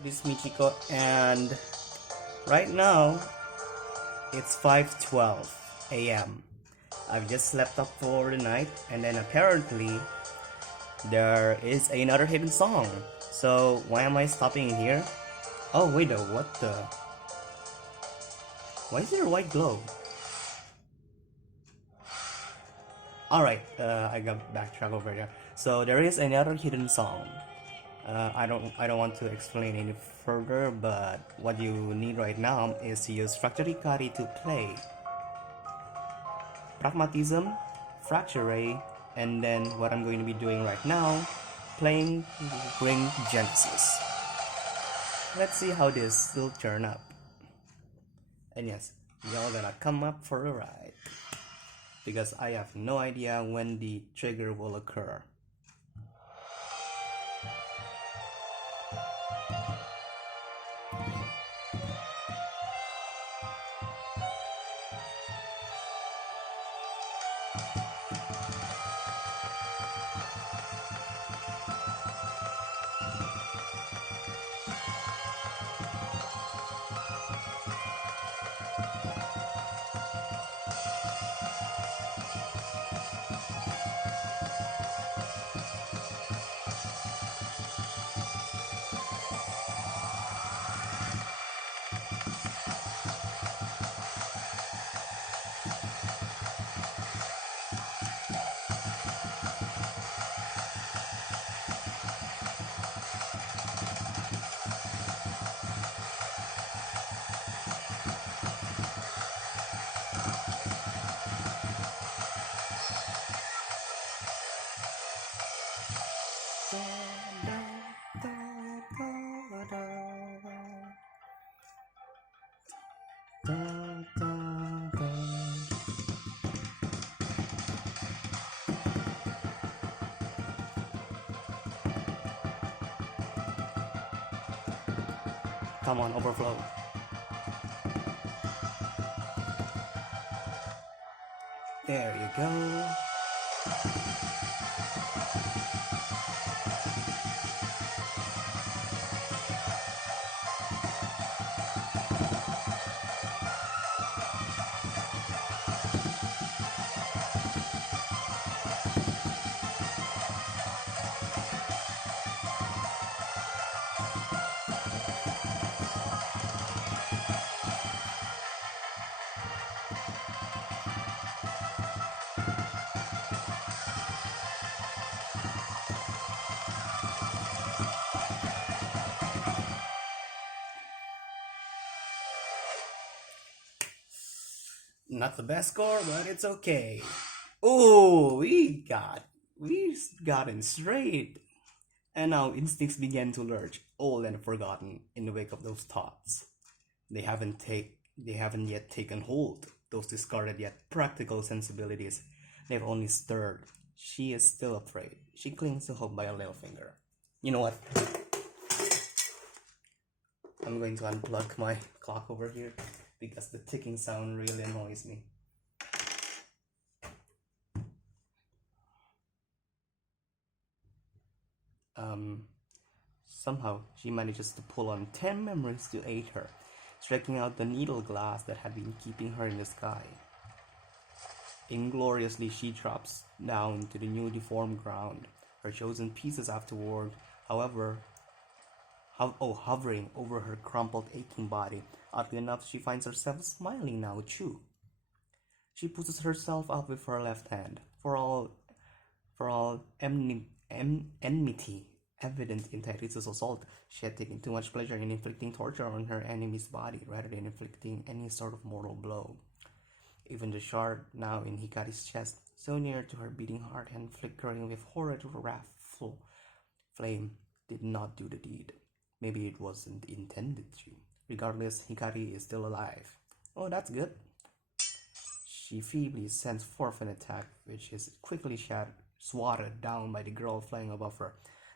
This is Michiko, and right now it's 5:12 a.m. I've just slept up for the night, and then apparently there is another hidden song. So why am I stopping in here? Oh wait, what the? Why is there a white glow? Alright, I got backtrack over there. So there is another hidden song. I don't want to explain any further, but what you need right now is to use Fracture Hikari to play Pragmatism, Fracture Ray, and then what I'm going to be doing right now, playing Ring Genesis. Let's see how this will turn up. And yes, y'all gonna come up for a ride, because I have no idea when the trigger will occur. Come on, overflow. There you go. Not the best score, but it's okay. Oh, we gotten straight. And now instincts began to lurch, old and forgotten, in the wake of those thoughts. They haven't yet taken hold. Those discarded yet practical sensibilities, they've only stirred. She is still afraid. She clings to hope by a little finger. You know what? I'm going to unplug my clock over here because the ticking sound really annoys me. Somehow she manages to pull on 10 memories to aid her, striking out the needle glass that had been keeping her in the sky. Ingloriously she drops down to the new deformed ground, her chosen pieces afterward, however, hovering over her crumpled, aching body. Oddly enough, she finds herself smiling now too. She pushes herself up with her left hand, for all enmity evident in Tyrese's assault. She had taken too much pleasure in inflicting torture on her enemy's body rather than inflicting any sort of mortal blow. Even the shard now in Hikari's chest, so near to her beating heart and flickering with horrid wrathful flame, did not do the deed. Maybe it wasn't intended to. Regardless, Hikari is still alive. Oh, that's good. She feebly sends forth an attack, which is quickly swatted down by the girl flying above her.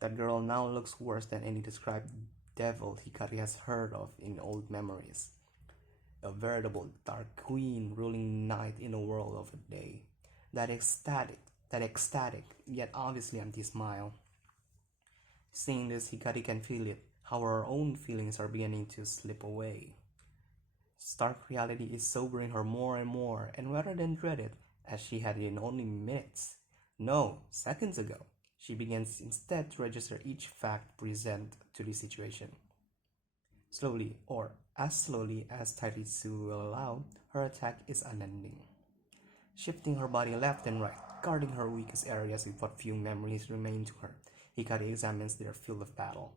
That girl now looks worse than any described devil Hikari has heard of in old memories. A veritable dark queen ruling night in a world of a day. That ecstatic, yet obviously empty smile. Seeing this, Hikari can feel it, how her own feelings are beginning to slip away. Stark reality is sobering her more and more, and rather than dread it, as she had in only minutes, no, seconds ago, she begins instead to register each fact present to the situation. Slowly, or as slowly as Tairitsu will allow, her attack is unending. Shifting her body left and right, guarding her weakest areas with what few memories remain to her, Hikari examines their field of battle.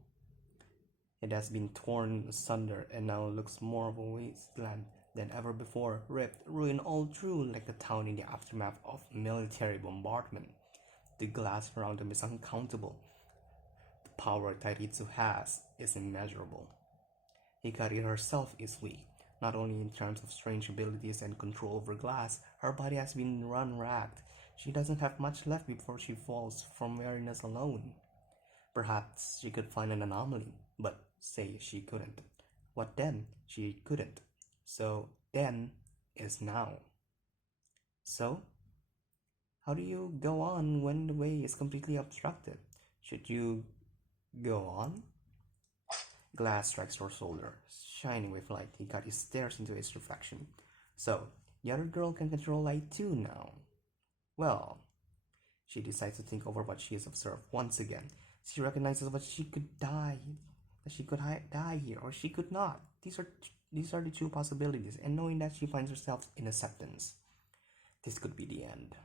It has been torn asunder and now looks more of a wasteland than ever before, ripped, ruined all through like a town in the aftermath of military bombardment. The glass around them is uncountable. The power Tairitsu has is immeasurable. Hikari herself is weak, not only in terms of strange abilities and control over glass, her body has been run ragged. She doesn't have much left before she falls from weariness alone. Perhaps she could find an anomaly, but say she couldn't. What then? She couldn't. So then is now. So, how do you go on when the way is completely obstructed? Should you go on? Glass strikes her shoulder, shining with light. Hikari stares into its reflection. So, the other girl can control light too now. Well, she decides to think over what she has observed once again. She recognizes that she could die here, or she could not. These are the two possibilities, and knowing that, she finds herself in acceptance. This could be the end.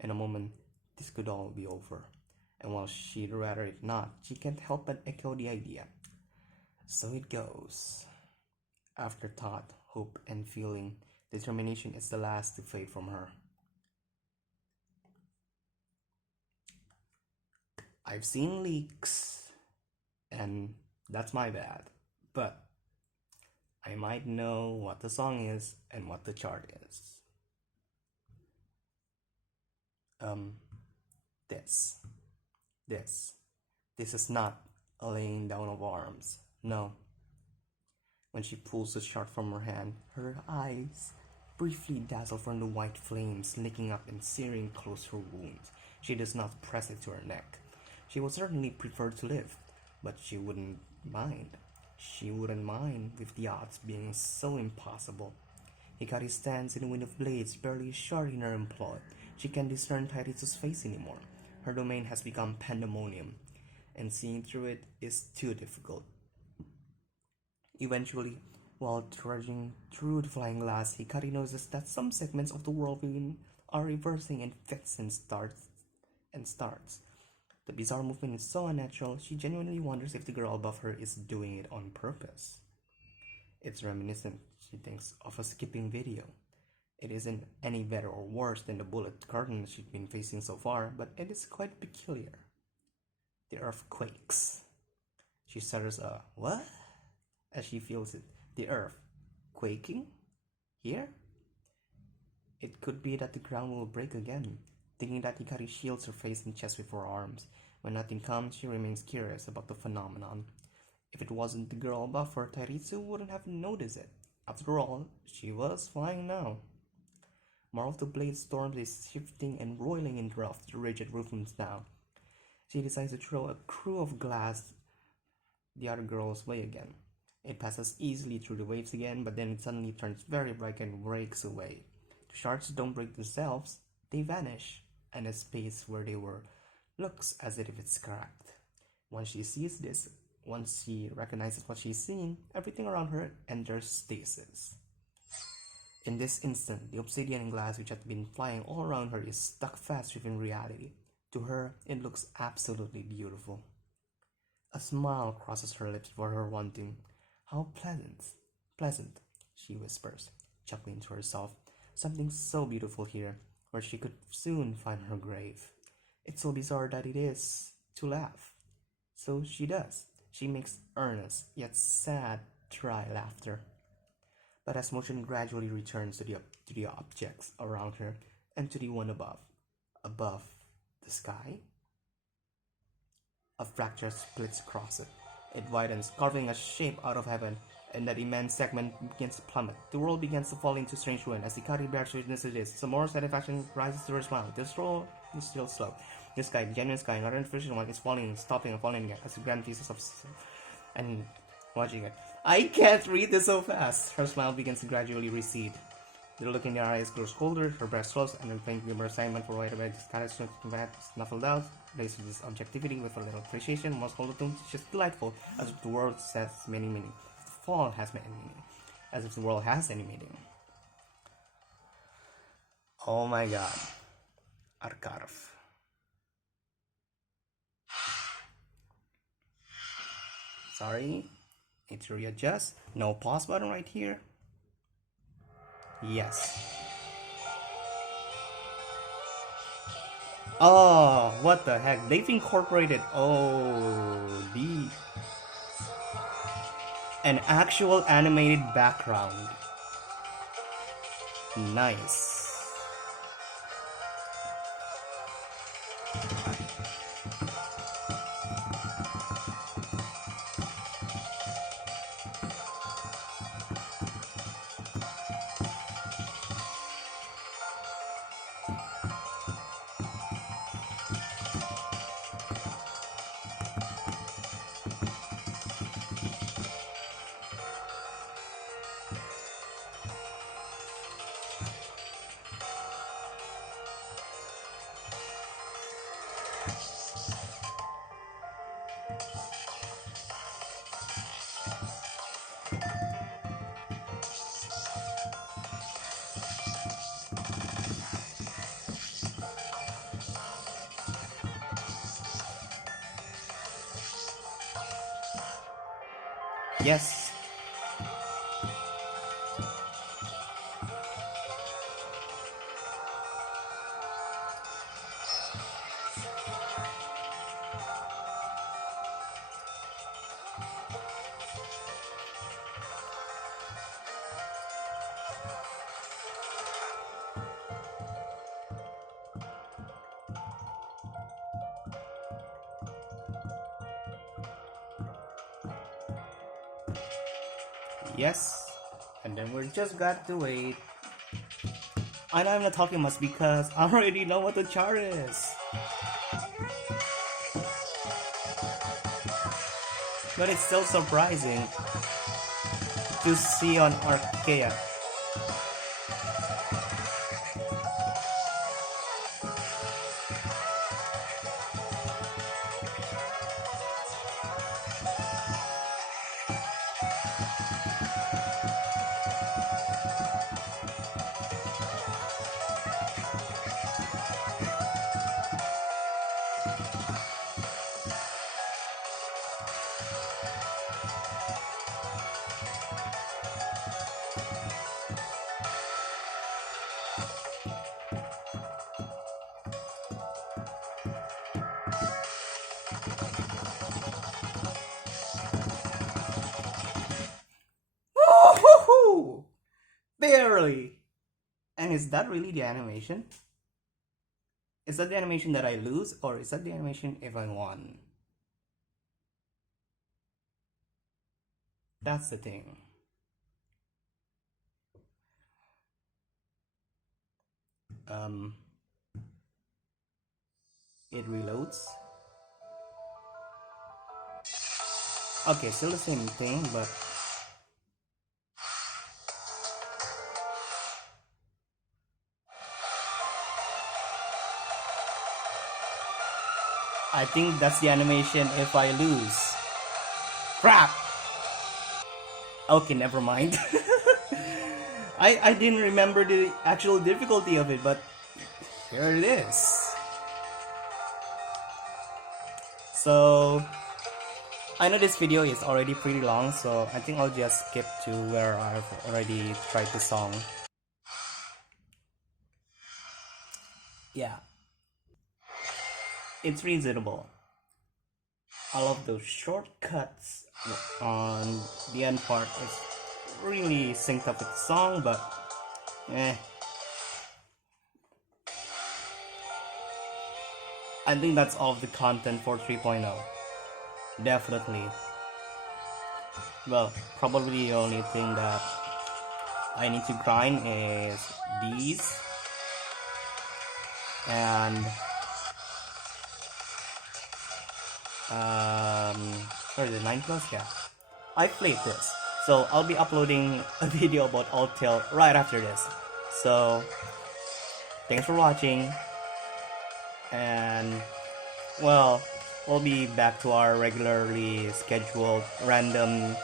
In a moment, this could all be over. And while she'd rather it not, she can't help but echo the idea. So it goes. After thought, hope, and feeling, determination is the last to fade from her. I've seen leaks, and that's my bad, but I might know what the song is and what the chart is. This is not a laying down of arms, no. When she pulls the chart from her hand, her eyes briefly dazzle from the white flames licking up and searing close her wounds. She does not press it to her neck. She would certainly prefer to live, but she wouldn't mind. She wouldn't mind with the odds being so impossible. Hikari stands in a wind of blades, barely sure in her employ. She can't discern Tairitsu's face anymore. Her domain has become pandemonium, and seeing through it is too difficult. Eventually, while trudging through the flying glass, Hikari notices that some segments of the world are reversing in fits and starts. The bizarre movement is so unnatural, she genuinely wonders if the girl above her is doing it on purpose. It's reminiscent, she thinks, of a skipping video. It isn't any better or worse than the bullet curtain she'd been facing so far, but it is quite peculiar. The earth quakes. She stutters a what? As she feels it. The earth quaking? Here? It could be that the ground will break again. Thinking that, Hikari shields her face and chest with her arms. When nothing comes, she remains curious about the phenomenon. If it wasn't the girl above her, Tairitsu wouldn't have noticed it. After all, she was flying now. More of the blade storms is shifting and roiling in rough, rigid roofings now. She decides to throw a crew of glass the other girl's way again. It passes easily through the waves again, but then it suddenly turns very bright and breaks away. The shards don't break themselves, they vanish, and the space where they were looks as if it's cracked. Once she recognizes what she's seeing, everything around her enters stasis. In this instant, the obsidian glass which had been flying all around her is stuck fast within reality. To her, it looks absolutely beautiful. A smile crosses her lips for her wanting. How pleasant, she whispers, chuckling to herself. Something so beautiful here, where she could soon find her grave. It's so bizarre that it is to laugh. So she does. She makes earnest, yet sad, dry laughter. But as motion gradually returns to the objects around her and to the one above the sky, a fracture splits across it. It widens, carving a shape out of heaven, and that immense segment begins to plummet. The world begins to fall into strange ruin. As Hikari bears witness to this, some more satisfaction rises to her smile. The stroll is still slow. This sky, genuine sky, not artificial one, is falling, stopping, and falling again as grand pieces of and watching it. I can't read this so fast. Her smile begins to gradually recede. The look in her eyes grows colder, her breast slows, and then faint her assignment for right away. Just kind of snuffled out. Plays with this objectivity with a little appreciation. Most whole tune, just delightful, as if the world has many meaning. As if the fall has many meaning. As if the world has any meaning. Oh my god. Arcahv. Sorry. Need to readjust. No pause button right here. Yes. Oh, what the heck? They've incorporated an actual animated background. Nice. Yes. Yes. And then we're just got to wait. I know I'm not talking much because I already know what the chart is. But it's still surprising to see on Arcaea. Woohoo! Barely! And is that really the animation? Is that the animation that I lose, or is that the animation if I won? That's the thing. It reloads. Okay, still the same thing, but I think that's the animation if I lose. Crap! Okay, never mind. I didn't remember the actual difficulty of it, but here it is. So, I know this video is already pretty long, so I think I'll just skip to where I've already tried the song. Yeah. It's reasonable. I love those shortcuts on the end part. It's really synced up with the song, but I think that's all of the content for 3.0. Definitely. Well, probably the only thing that I need to grind is these and What is it, 9 plus? Yeah. I played this. So I'll be uploading a video about Alt-Tail right after this. So, thanks for watching. And, well, we'll be back to our regularly scheduled random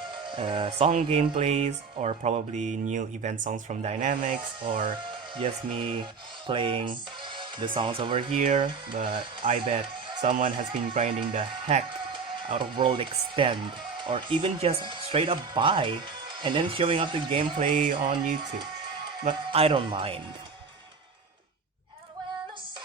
song gameplays, or probably new event songs from Dynamics, or just me playing the songs over here. But I bet someone has been grinding the heck out of World Extend, or even just straight up buy and then showing up the gameplay on YouTube. But I don't mind.